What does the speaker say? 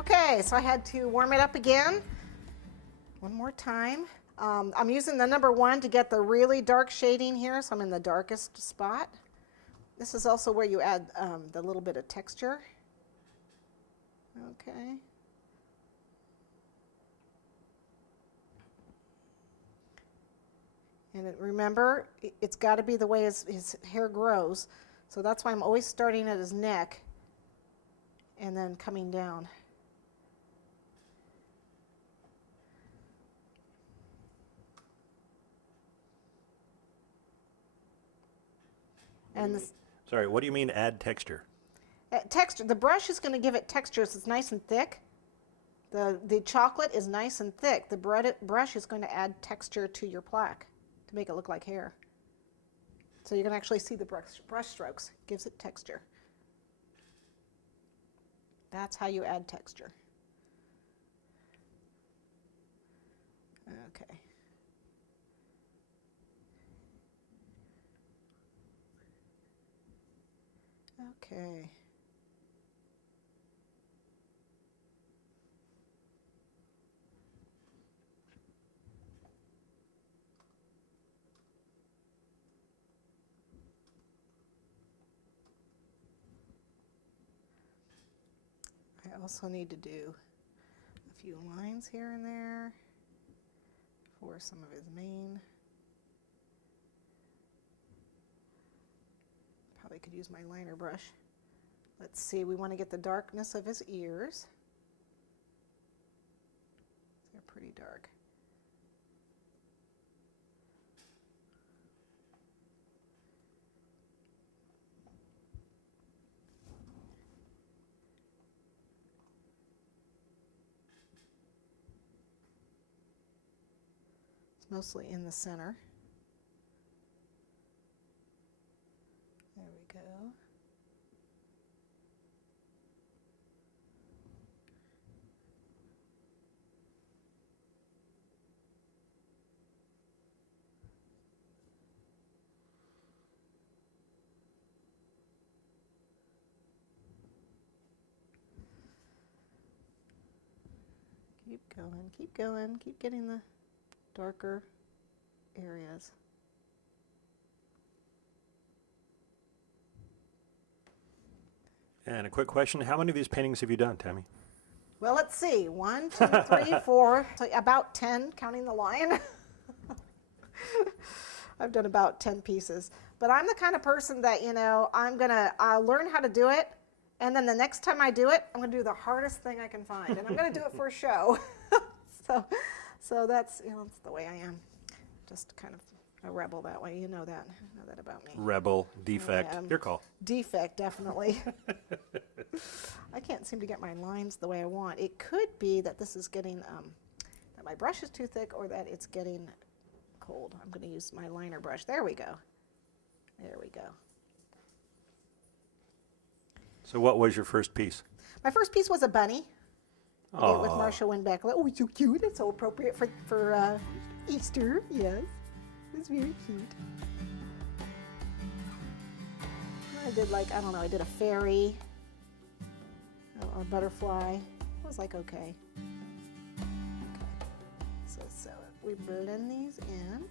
Okay, so I had to warm it up again. One more time. I'm using the number 1 to get the really dark shading here, so I'm in the darkest spot. This is also where you add the little bit of texture. Okay. And remember, it's got to be the way his hair grows. So that's why I'm always starting at his neck and then coming down. And sorry, what do you mean add texture? Texture. The brush is going to give it texture so it's nice and thick. The chocolate is nice and thick. The brush is going to add texture to your plaque to make it look like hair. So you can actually see the brush strokes. Gives it texture. That's how you add texture. Okay. Okay. I also need to do a few lines here and there for some of his mane. Probably could use my liner brush. Let's see, we want to get the darkness of his ears. They're pretty dark. It's mostly in the center. There we go. Keep going, keep getting the darker areas. And a quick question, how many of these paintings have you done, Tami? Well, let's see. 1, 2, 3, 4, so about 10, counting the lion. I've done about 10 pieces. But I'm the kind of person that, you know, I'll learn how to do it, and then the next time I do it, I'm going to do the hardest thing I can find, and I'm going to do it for a show. So that's, you know, that's the way I am. Just kind of a rebel that way. You know that. You know that about me. Rebel, defect, your call. Defect, definitely. I can't seem to get my lines the way I want. It could be that this is getting, that my brush is too thick or that it's getting cold. I'm going to use my liner brush. There we go. There we go. So what was your first piece? My first piece was a bunny. I did it with Marsha Winbeck. Oh, it's so cute. It's so appropriate for Easter. Yes. It's very cute. I did like, I don't know, I did a fairy or a butterfly. I was like, okay. So we blend these in.